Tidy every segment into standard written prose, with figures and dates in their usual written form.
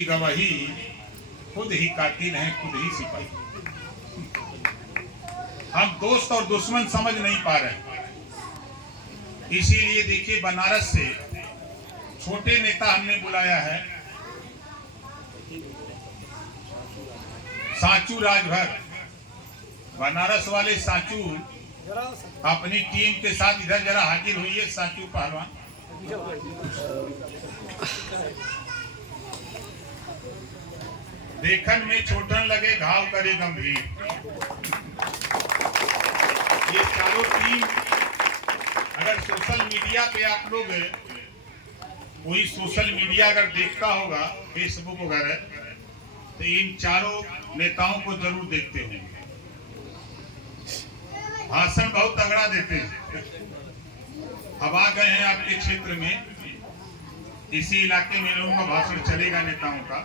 गवाही खुद ही कातिल हैं, खुद ही सिपाही। हम दोस्त और दुश्मन समझ नहीं पा रहे। इसीलिए देखिए, बनारस से छोटे नेता हमने बुलाया है, सांचू राजभर। बनारस वाले सांचू अपनी टीम के साथ इधर जरा हाजिर हुई है। सांचू पहलवान, देखन में छोटन लगे, घाव करे गंभीर। ये चारों टीम, अगर सोशल मीडिया पे आप लोग कोई सोशल मीडिया अगर देखता होगा, फेसबुक वगैरह, तो इन चारों नेताओं को जरूर देखते होंगे। भाषण बहुत तगड़ा देते हैं। अब आ गए हैं आपके क्षेत्र में, इसी इलाके में लोगों का भाषण चलेगा नेताओं का।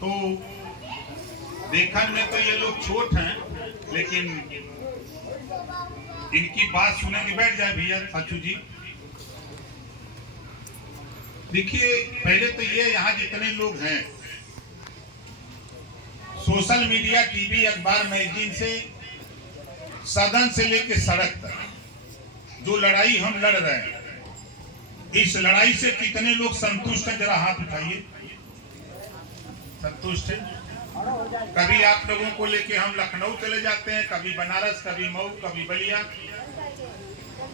तो देखने में तो ये लोग छोट हैं, लेकिन इनकी बात सुने के बैठ जाए भैया साचू जी। देखिए, पहले तो ये यहाँ जितने लोग हैं, सोशल मीडिया, टीवी, अखबार, मैगजीन से, सदन से लेके सड़क तक जो लड़ाई हम लड़ रहे हैं, इस लड़ाई से कितने लोग संतुष्ट हैं? जरा हाथ उठाइए। संतुष्ट है? कभी आप लोगों को लेके हम लखनऊ चले जाते हैं, कभी बनारस, कभी मऊ, कभी बलिया,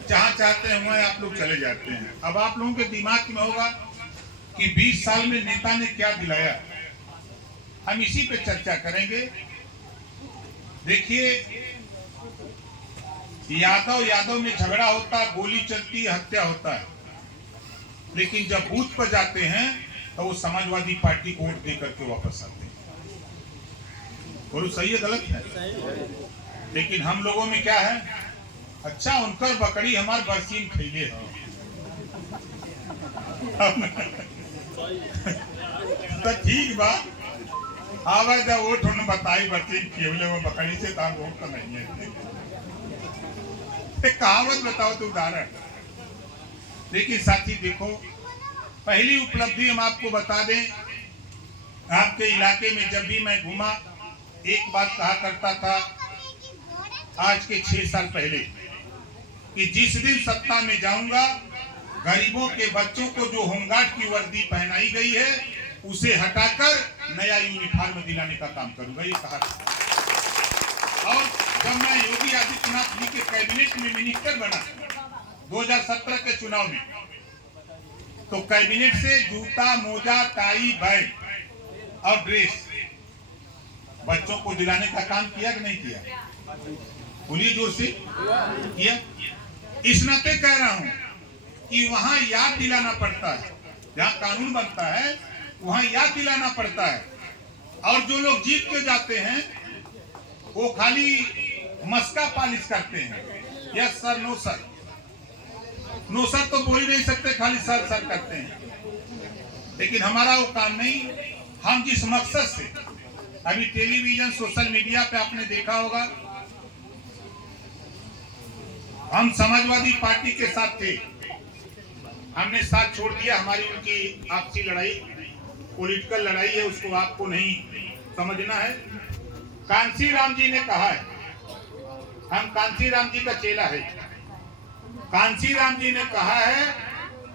जहां चाहते हैं वहां आप लोग चले जाते हैं। अब आप लोगों के दिमाग में होगा कि 20 साल में नेता ने क्या दिलाया। हम इसी पे चर्चा करेंगे। देखिए, यादव में झगड़ा होता, गोली चलती, हत्या होता है, लेकिन जब बूथ पर जाते हैं तो वो समाजवादी पार्टी को वोट दे करके वापस आते हैं। और सही है गलत है? लेकिन हम लोगों में क्या है, अच्छा उनकर बकरी हमार बरसीन खैले है। तो ठीक बा, आवा जब वोट उन्हें बताई बरसीन खेवले वो बकरी से, तो वोट तो नहीं है। कहावत बताओ तो उदाहरण। लेकिन साथी देखो, पहली उपलब्धि हम आपको बता दें, आपके इलाके में जब भी मैं घूमा, एक बात कहा करता था आज के 6 साल पहले, कि जिस दिन सत्ता में जाऊंगा, गरीबों के बच्चों को जो होमगार्ड की वर्दी पहनाई गई है उसे हटाकर नया यूनिफॉर्म दिलाने का काम करूंगा, ये कहा। और जब मैं योगी आदित्यनाथ जी के कैबिनेट में मिनिस्टर बना 2017 के चुनाव में, तो कैबिनेट से जूता, मोजा, टाई, बैग और ड्रेस बच्चों को दिलाने का काम किया कि नहीं किया? बोलिए जोर से। किया। इस नाते कह रहा हूं कि वहां याद दिलाना पड़ता है, जहां कानून बनता है वहां याद दिलाना पड़ता है। और जो लोग जीत के जाते हैं वो खाली मस्का पालिश करते हैं, yes sir, no sir. No sir तो बोल ही नहीं सकते, खाली सर सर करते हैं। लेकिन हमारा वो काम नहीं। हम जिस मकसद से अभी टेलीविजन, सोशल मीडिया पे आपने देखा होगा, हम समाजवादी पार्टी के साथ थे, हमने साथ छोड़ दिया। हमारी उनकी आपसी लड़ाई, पॉलिटिकल लड़ाई है, उसको आपको नहीं समझना है। कांसी राम जी ने कहा है, हम कांसी राम जी का चेला है। कांसी राम जी ने कहा है,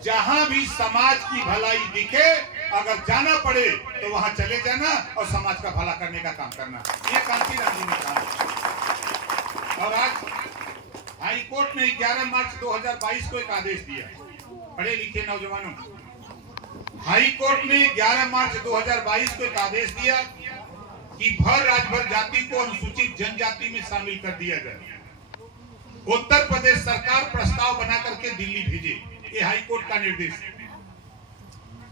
जहां भी समाज की भलाई दिखे, अगर जाना पड़े तो वहां चले जाना और समाज का भला करने का काम करना। ये कांसी राम जी ने कहा। और आज हाई कोर्ट ने 11 मार्च 2022 को एक आदेश दिया, पढ़े लिखे नौजवानों, हाई कोर्ट ने 11 मार्च 2022 को एक आदेश दिया कि भर राज्यभर जाति को अनुसूचित जनजाति में शामिल कर दिया जाए। उत्तर प्रदेश सरकार प्रस्ताव बना करके दिल्ली भेजे। ये हाई कोर्ट का निर्देश है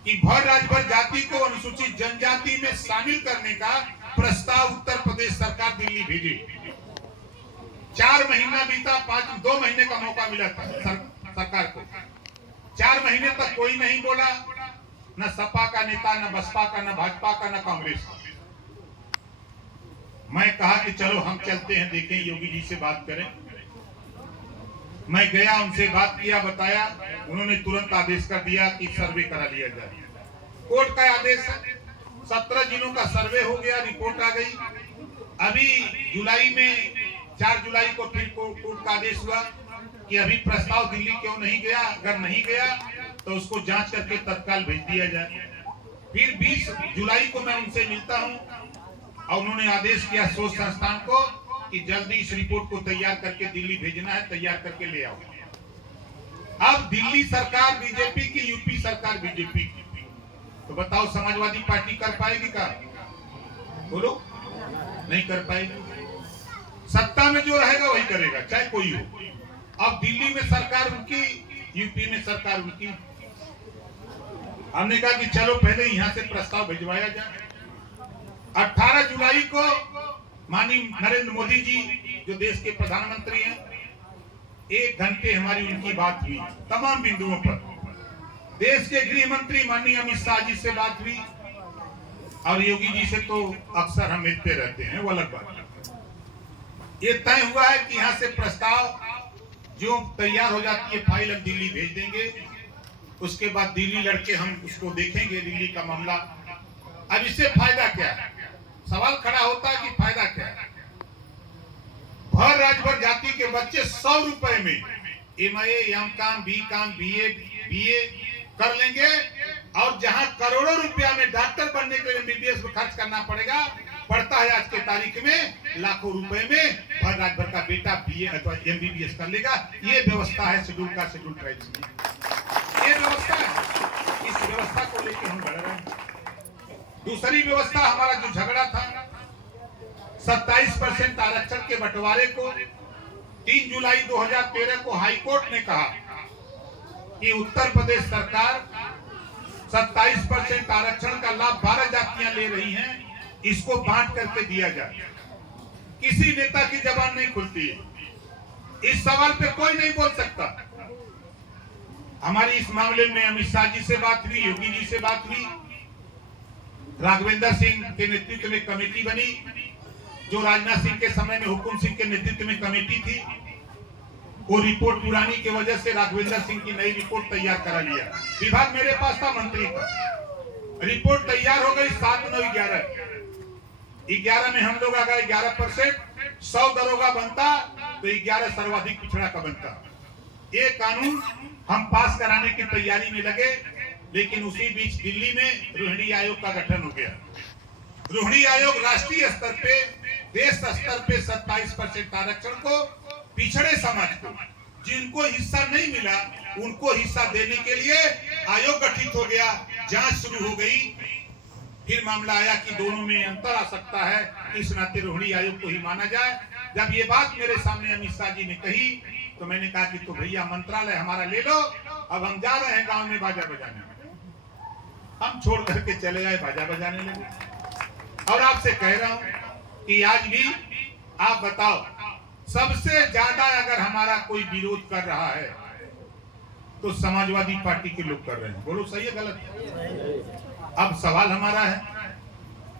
कि भर राज्यभर जाति को अनुसूचित जनजाति में शामिल करने का प्रस्ताव उत्तर प्रदेश सरकार दिल्ली भेजे। 4 महीना बीता, 2 महीने का मौका मिला था सरकार को। 4 महीने तक कोई नहीं बोला, न सपा का नेता, न बसपा का, न भाजपा का, न कांग्रेस का। मैं कहा कि चलो हम चलते हैं, देखें, योगी जी से बात करें। मैं गया, उनसे बात किया, बताया, उन्होंने तुरंत आदेश कर दिया कि सर्वे करा लिया जाए। कोर्ट का आदेश है, 17 जिलों का सर्वे हो गया, रिपोर्ट आ गई। अभी जुलाई में 4 जुलाई को फिर कोर्ट का आदेश हुआ कि अभी प्रस्ताव दिल्ली क्यों नहीं गया, अगर नहीं गया तो उसको जांच करके तत्काल भेज दिया जाए। फिर 20 जुलाई को मैं उनसे मिलता हूं और उन्होंने आदेश किया शोध संस्थान को कि जल्दी इस रिपोर्ट को तैयार करके दिल्ली भेजना है, तैयार करके ले आओ। अब दिल्ली सरकार बीजेपी की, यूपी सरकार बीजेपी की, तो बताओ समाजवादी पार्टी कर पाएगी क्या? बोलो, नहीं कर पाएगी। सत्ता में जो रहेगा वही करेगा, चाहे कोई हो। अब दिल्ली में सरकार उनकी, यूपी में सरकार उनकी। हमने कहा कि चलो पहले यहां से प्रस्ताव भिजवाया जाए। 18 जुलाई को माननीय नरेंद्र मोदी जी जो देश के प्रधानमंत्री हैं, 1 घंटे हमारी उनकी बात हुई तमाम बिंदुओं पर। देश के गृह मंत्री माननीय अमित शाह जी से बात हुई और योगी जी से तो अक्सर हम मिलते रहते हैं, वो अलग बात। ये तय हुआ है कि यहाँ से प्रस्ताव जो तैयार हो जाती है फाइल हम दिल्ली भेज देंगे, उसके बाद दिल्ली लड़के हम उसको देखेंगे, दिल्ली का मामला। अब इससे फायदा क्या है? सवाल खड़ा होता है कि फायदा क्या है? भर राजभर जाति के बच्चे 100 रुपए में MA, M.Com, B.Com, BA कर लेंगे और जहां करोड़ों रुपया में डॉक्टर बनने के लिए MBBS में खर्च करना पड़ता है आज के तारीख में लाखों रुपए में भर राजभर का बेटा BA अथवा MBBS कर लेगा। ये व्यवस्था है शेड्यूल का, शेड्यूल ट्राइब्स में ये व्यवस्था है। इस व्यवस्था को लेकर हम बढ़ रहे हैं। दूसरी व्यवस्था, हमारा जो झगड़ा था 27% आरक्षण के बंटवारे को, 3 जुलाई 2013 को हाई कोर्ट ने कहा कि उत्तर प्रदेश सरकार 27% आरक्षण का लाभ 12 जातियां ले रही हैं, इसको बांट करके दिया जाए। किसी नेता की जबान नहीं खुलती है, इस सवाल पे कोई नहीं बोल सकता। हमारी इस मामले में अमित शाह जी से बात हुई, योगी जी से बात हुई, राघवेंद्र सिंह के नेतृत्व में कमेटी बनी, जो राजनाथ सिंह के समय में हुकुम सिंह के नेतृत्व में कमेटी थी। वो रिपोर्ट पुरानी की वजह से राघवेंद्र सिंह की नई रिपोर्ट तैयार करा लिया। विभाग मेरे पास था, मंत्री का। रिपोर्ट तैयार हो गई 7, 9, 11 में हम लोग अगर 11% 100 दरोगा बनता तो 11 सर्वाधिक पिछड़ा का बनता। ये कानून हम पास कराने की तैयारी में लगे, लेकिन उसी बीच दिल्ली में रोहिणी आयोग का गठन हो गया। रोहिणी आयोग राष्ट्रीय स्तर पे, देश स्तर पे 27% आरक्षण को पिछड़े समाज को, जिनको हिस्सा नहीं मिला उनको हिस्सा देने के लिए आयोग गठित हो गया। जांच शुरू हो गई। फिर मामला आया कि दोनों में अंतर आ सकता है, इस नाते रोहिणी आयोग को ही माना जाए। जब ये बात मेरे सामने अमित शाह जी ने कही तो मैंने कहा कि तो भैया मंत्रालय हमारा ले लो, अब हम जा रहे हैं गांव में बाजा बजाने। हम छोड़ करके चले आए, बाजा बजाने लगे। और आपसे कह रहा हूं कि आज भी आप बताओ, सबसे ज्यादा अगर हमारा कोई विरोध कर रहा है तो समाजवादी पार्टी के लोग कर रहे हैं। बोलो सही है गलत? अब सवाल हमारा है,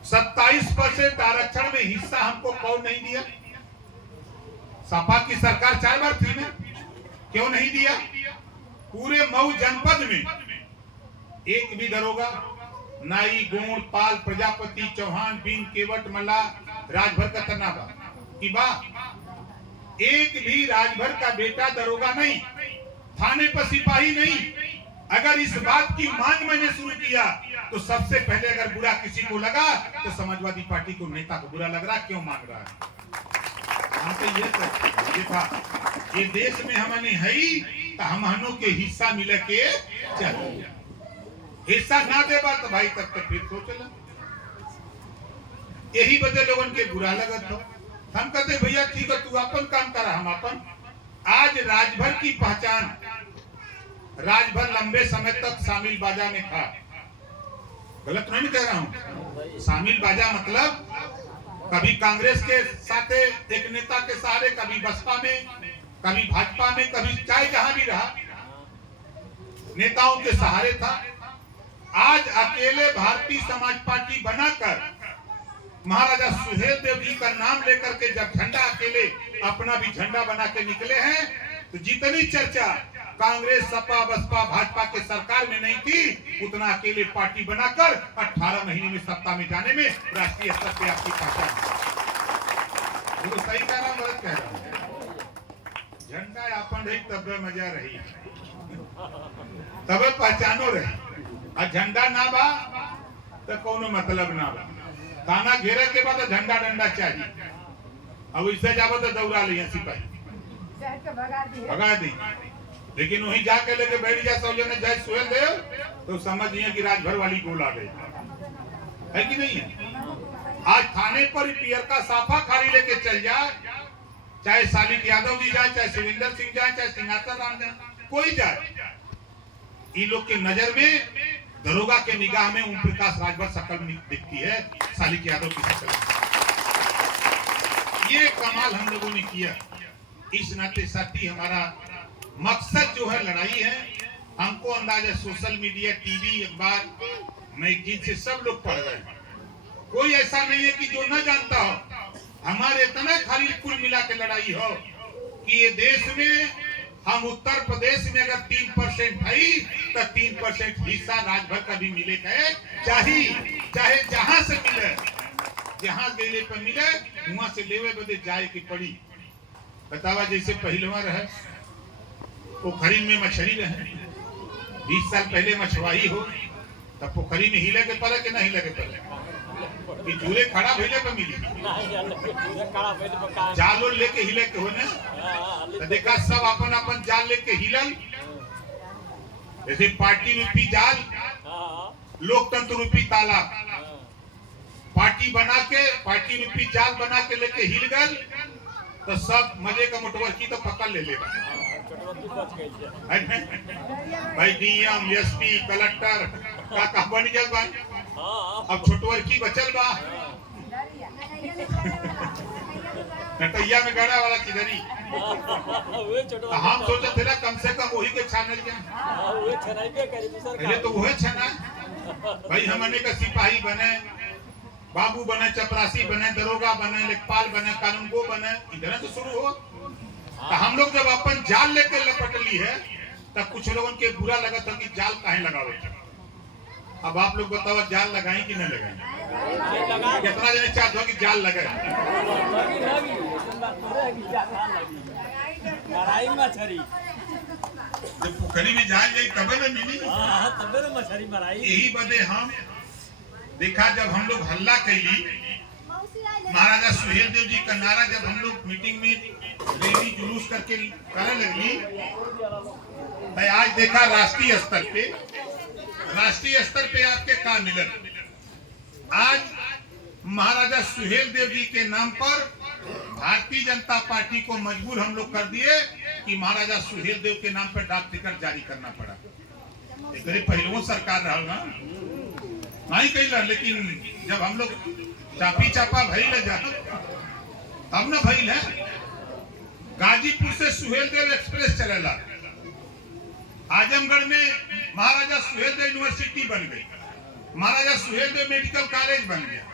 27% आरक्षण में हिस्सा हमको कौन नहीं दिया? सपा की सरकार 4 बार थी ना, क्यों नहीं दिया? पूरे मऊ जनपद में एक भी दरोगा, नाई, गोंड, पाल, प्रजापति, चौहान, बीन, केवट, मल्ला, राजभर का तनाबा की बात, एक भी राजभर का बेटा दरोगा नहीं, थाने पर सिपाही नहीं। अगर इस बात की मांग मैंने शुरू किया तो सबसे पहले अगर बुरा किसी को लगा तो समाजवादी पार्टी को नेता को बुरा लग रहा, क्यों मांग रहा है? हमसे ये था, ये देश में हमने है ही तो हमनों के हिस्सा मिले के चाहिए। हिस्सा ना दे बात तो भाई तब तक फिर सोच लो। यही वजह लोगों के बुरा लगत हो। हम कहते भैया ठीक है, तू अपन काम करा, हम अपन। आज राजभर की पहचान, राजभर लंबे समय तक शामिल बाजा में था। गलत नहीं कह रहा हूं। शामिल बाजा मतलब कभी कांग्रेस के साथ एक नेता के सहारे, कभी बसपा में, कभी भाजपा में, कभी चाहे जहां भी रहा, नेताओं के सहारे था। आज अकेले भारतीय समाज पार्टी बनाकर महाराजा सुहेल देव जी का नाम लेकर के जब झंडा अकेले अपना भी झंडा बना के निकले हैं, तो जितनी चर्चा कांग्रेस, सपा, बसपा, भाजपा के सरकार में नहीं थी, उतना अकेले पार्टी बनाकर 18 महीने में सत्ता में जाने में राष्ट्रीय स्तर पे आपकी पहचान। तो सही कह रहा हूं, गलत कह रहा हूं? झंडा अपन रही तब मजा रही, तब पहचानो रही, और झंडा ना बा तो कोनो मतलब ना बा। थाना घेरे के बाद झंडा डंडा चाहिए, अब इससे जाबो तो दौड़ा लिया सिपाही भगा दी, लेकिन वहीं जाके लेके बैठ जा सब जने जय सुहेल देव, तो समझिए कि राजभर वाली गोल आ गई है कि नहीं है। आज थाने पर पियर का साफा खाली लेके चल जाए, चाहे सालिक यादव जी जाए, चाहे शिविंदर सिंह जाए, चाहे सिंहासन राम जाए, कोई जाए, इन लोग के नजर में दरोगा के निगाह में ओम प्रकाश राजभर शकल दिखती है, सालिक यादव की शकल। ये कमाल हम लोगों ने किया। इस नाते साथी हमारा मकसद जो है लड़ाई है, हमको अंदाजा सोशल मीडिया, टीवी, अखबार, मैगजीन से सब लोग पढ़ रहे हैं। कोई ऐसा नहीं है कि जो न जानता हो। हमारे इतना खाली कुल मिला के लड़ाई हो कि ये देश में हम उत्तर प्रदेश में अगर 3% है तो 3% हिस्सा राजभर का भी मिलेगा, चाहे जहां से मिले, जहां गेले पर मिले वहां से लेवे बदे जाए की पड़ी। बतावा जैसे पहलवा रहे पोखरी में मछली रहे, 20 साल पहले मछुआई हो तब पोखरी में हिले के पड़े कि नहीं हिले के पड़े, कि झूले खड़ा भइले पे मिली, जालो लेके हिले के होने तो देखा सब अपन अपन जाल लेके हिलल। जैसे पार्टी रूपी जाल, लोकतंत्र रूपी तालाब, पार्टी रूपी जाल बना के लेके हिल गल तो सब मजे का मुठवरकी तो पकड़ ले लेगा। भाई डीएम, एसपी, कलेक्टर का बन गया बा, अब छोटवरकी बचल बा, नटैया में गड़ा वाला किधरी। हम सोचे थे कम से कम वही के छानल पहले तो वही छना। भाई हमने का सिपाही बने, बाबू बने, चपरासी बने, दरोगा बने, लेखपाल बने, कानूनगो बने, इधर से शुरू हो। तो हम लोग जब अपन जाल लेकर लपट ली है तब कुछ लोगों के बुरा लगा था कि जाल काहे लगावे। अब आप लोग बताओ जाल लगाएं कि नहीं लगाएं? कितना जने चाहते हो कि जाल लगाए? जब पोखरी में जाल जाए तब न मिली, तब न मछली मराई। यही बदे हम देखा जब हम लोग हल्ला कैली, महाराजा सुहेल देव जी का नारा जब हम लोग मीटिंग में रैली जुलूस करके करने लगी, तो आज देखा राष्ट्रीय स्तर पे आपके क्या मिले। आज महाराजा सुहेल देव जी के नाम पर भारतीय जनता पार्टी को मजबूर हम लोग कर दिए कि महाराजा सुहेल देव के नाम पर डाक टिकट जारी करना पड़ा। एक पहलुओं सरकार रहा ना नहीं कही, लेकिन जब हम लोग चापी चापा भइल जा तब न भइल है। गाजीपुर से सुहेल देव एक्सप्रेस चलेला, आजमगढ़ में महाराजा सुहेल देव यूनिवर्सिटी बन गई, महाराजा सुहेल देव मेडिकल कॉलेज बन गया।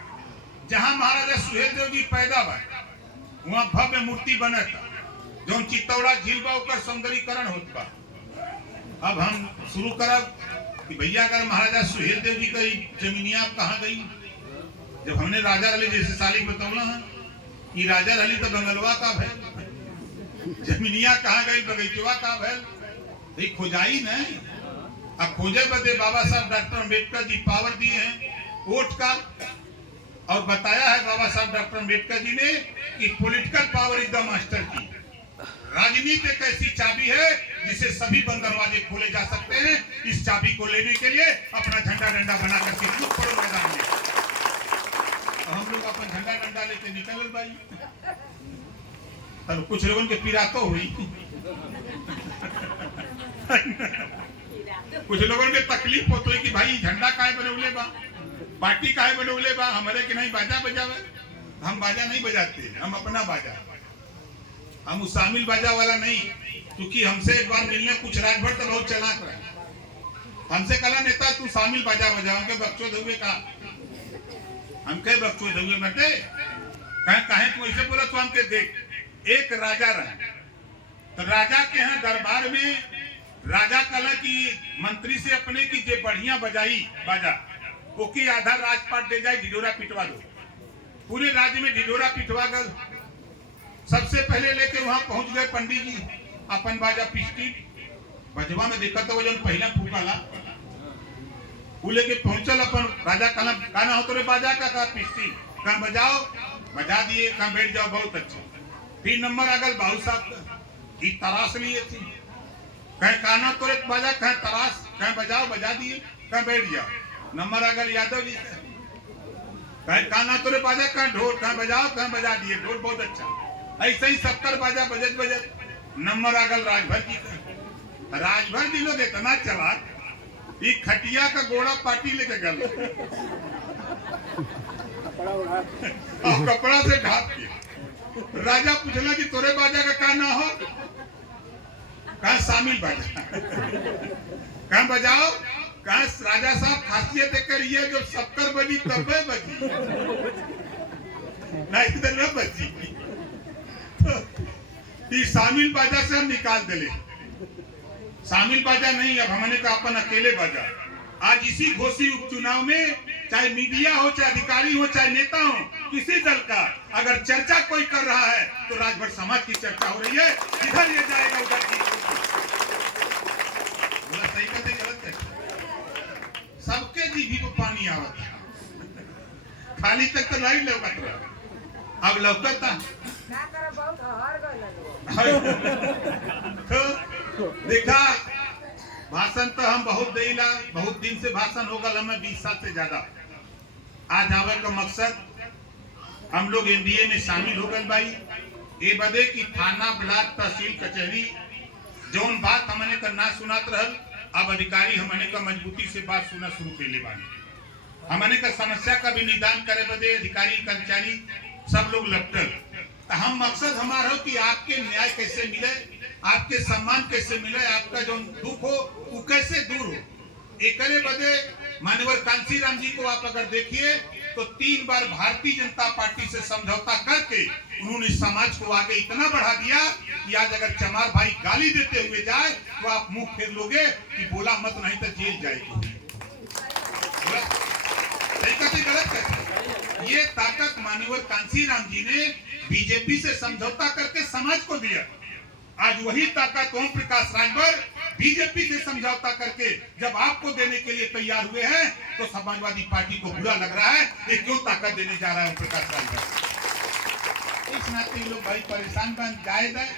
जहां महाराजा सुहेल देव जी पैदा हुआ वहां भव्य मूर्ति बना था, जो चित्तौड़ा झील बा ओकर सौंदर्यीकरण होत बा। अब हम शुरू करब कि भैया अगर महाराजा सुहेल देव जी की जमीनिया कहाँ गई। जब हमने राजा रली जैसे सालिक बतौला है कि राजा रली तो बंगलवा का भैल, जमीनिया कहाँ गई, बगीचवा का भैल, खोजाई नहीं। अब खोजे बदे बाबा साहब डॉक्टर अम्बेडकर जी पावर दिए हैं वोट का, और बताया है बाबा साहब डॉक्टर अम्बेडकर जी ने कि political power is the master की। राजनीति एक ऐसी चाबी है जिसे सभी बंद दरवाजे खोले जा सकते हैं। इस चाबी को लेने के लिए अपना झंडा डंडा बना करके कूद पड़ो मैदान में। तो हम लोग अपना झंडा डंडा लेके निकल भाई। और कुछ लोगों के पीड़ा तो हुई कुछ लोगों के तकलीफ होती है कि भाई झंडा काहे बनौले बा, पार्टी काहे बनौले बा, हमारे के नहीं बाजा बजावे। हम बाजा नहीं बजाते, हम अपना बाजा, हम उस शामिल बाजा वाला नहीं। क्योंकि हमसे एक बार मिलने कुछ राजभर तो बहुत चलाक रहा, हमसे कला नेता तू शामिल बाजा बजा, हमके बच्चों धुए का, हमके बच्चों धुए बटे कहे तू ऐसे बोला। तो हमके देख, एक राजा रहा, तो राजा के यहाँ दरबार में राजा कला की मंत्री से अपने की जे बढ़िया बजाई बाजा ओकी आधा राजपाट दे जाए, ढिढोरा पिटवा दो। पूरे राज्य में ढिढोरा पिटवा कर सबसे पहले लेके वहां पहुंच गए पंडित जी, अपन बाजा पिस्टी बजवा में देखा तो वो जो पहला फूकाला वो लेके पहुंचल अपन राजा कला गाना हो तो रे बाजा का पिस्टी कहाँ बजाओ, बजा दिए, कहाँ बैठ जाओ, बहुत अच्छा। फिर नंबर अगल बाबू साहब की तराश लिए थी, कहीं काना तो बाजा, कहीं तराश, कहीं बजाओ, बजा दिए, कहीं बैठ जाओ। नंबर अगल यादव जी कहीं काना तो बाजा, कहीं ढोल, कहीं बजाओ, कहीं बजा दिए, ढोल बहुत अच्छा। ऐसे ही 70 बाजा बजत बजत नंबर अगल राजभर जी का। राजभर जी लोग इतना चला ये खटिया का गोड़ा पार्टी लेके गल और कपड़ा से ढाप के राजा पूछला कि तोरे बाजा का का ना हो, कहा शामिल बाजा, कहा बजाओ, कहा राजा साहब खासियत करिए जो 70 बजी तब बजी नहीं तो न बजी। तो शामिल बाजा से हम निकाल दिले, शामिल बाजा नहीं, अब हमने कहा अपन अकेले बाजा। आज इसी घोषी उपचुनाव में चाहे मीडिया हो, चाहे अधिकारी हो, चाहे नेता हो, किसी दल का अगर चर्चा कोई कर रहा है तो राजभर समाज की चर्चा हो रही है, इधर ये जाएगा उधर की। सही कहते गलत है, सबके जीभी को पानी आवता खाली तक तो लाइट लौकत रहा, अब लौकता तो देखा भाषण तो हम बहुत देला, बहुत दिन से भाषण होगा, हमें 20 साल से ज्यादा। आज आवे का मकसद हम लोग एनडीए में शामिल हो गए भाई, ये बदे की थाना, ब्लॉक, तहसील, कचहरी जौन बात हमने का ना सुनात रहल, अब अधिकारी हमने का मजबूती से बात सुना शुरू कर ले बानी। हमने का समस्या का भी निदान करे बदे अधिकारी कर्मचारी सब लोग लपटल। हम मकसद हमारा हो कि आपके न्याय कैसे मिले, आपके सम्मान कैसे मिले, आपका जो दुख हो वो कैसे दूर हो। एक बदे मानवर कांसीराम जी को आप अगर देखिए तो 3 बार भारतीय जनता पार्टी से समझौता करके उन्होंने समाज को आगे इतना बढ़ा दिया कि आज अगर चमार भाई गाली देते हुए जाए तो आप मुंह फेर लोगे कि बोला मत, नहीं तो जेल जाएगी। गलत है। ये ताकत मानवर कांसीराम जी ने बीजेपी से समझौता करके समाज को दिया। आज वही ताकत ओम प्रकाश राजभर बीजेपी से समझौता करके जब आपको देने के लिए तैयार हुए हैं तो समाजवादी पार्टी को बुरा लग रहा है, ये क्यों ताकत देने जा रहा है ओम प्रकाश राजभर। इस नाते लोग भाई परेशान बन जायज है,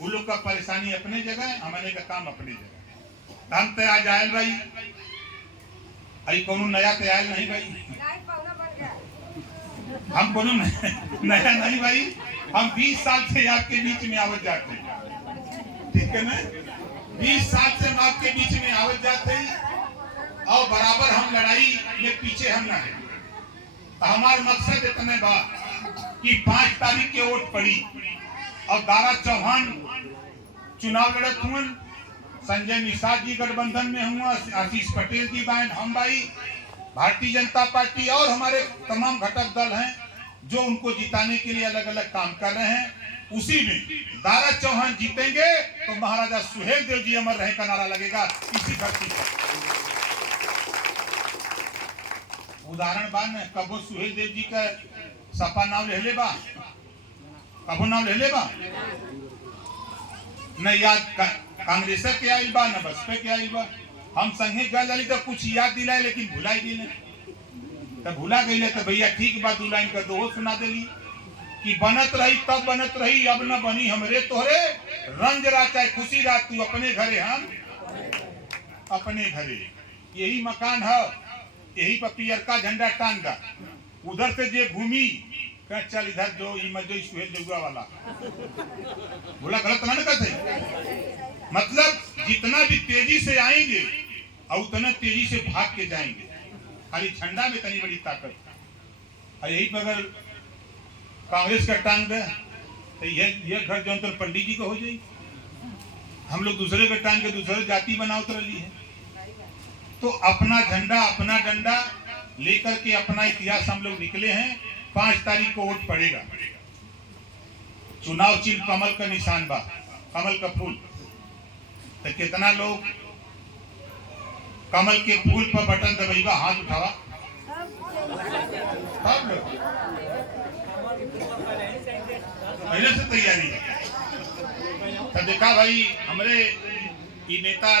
वो लोग का परेशानी अपने जगह, हमारे का काम अपनी जगह। हम तो आज आयल भाई, आई कोनो नया तो आयल नहीं भाई, हम कोनो नया नहीं भाई, हम 20 साल से आपके बीच में आवत जाते हैं, ठीक है ना, 20 साल से हम आपके बीच में आवत जाते हैं और बराबर हम लड़ाई में पीछे हम ना है। तो हमारा मकसद इतने बा कि 5 तारीख के वोट पड़ी और दारा चौहान चुनाव लड़त हुए, संजय निषाद जी गठबंधन में हुआ, आशीष पटेल जी बहन, हम भाई भारतीय जनता पार्टी और हमारे तमाम घटक दल हैं जो उनको जिताने के लिए अलग अलग काम कर रहे हैं। उसी में दारा चौहान जीतेंगे तो महाराजा सुहेल देव जी अमर रहे का नारा लगेगा इसी धरती पर। उदाहरण बान कबो सुहेल देव जी का सपा नाम ले बा, कबो नाम ले बा न, याद कांग्रेस के आई बा न बसपा के आई बा। हम संगे गल तो कुछ याद दिलाए लेकिन भुलाई दिले, तो भुला गई तो भैया ठीक बात 2 लाइन का दो सुना दिली कि बनत रही तब बनत रही, अब न बनी हमरे तोहरे, रंज रात चाहे खुशी रात तू अपने घरे हम अपने घरे। यही मकान है, यही पर पियर का झंडा टांग दा, उधर से जे घूमी कह चल इधर जो मजो सुहेल जगुआ वाला बोला, गलत ना कहते। मतलब जितना भी तेजी से आएंगे और उतना तेजी से भाग के जाएंगे, खाली झंडा में तनी बड़ी ताकत। और यही बगल कांग्रेस का टांग दे तो ये घर जो तो पंडित जी को हो जाएगी, हम लोग दूसरे का टांग के दूसरे जाति बना उतर ली है। तो अपना झंडा अपना डंडा लेकर के अपना इतिहास हम लोग निकले हैं। 5 तारीख को वोट पड़ेगा, चुनाव चिन्ह कमल का निशान बा, कमल का फूल। तो तो कितना लोग कमल के फूल पर बटन दबाइबा, हाथ उठावा। सब लोग पहले से तैयारी है। तो देखा भाई हमरे ये नेता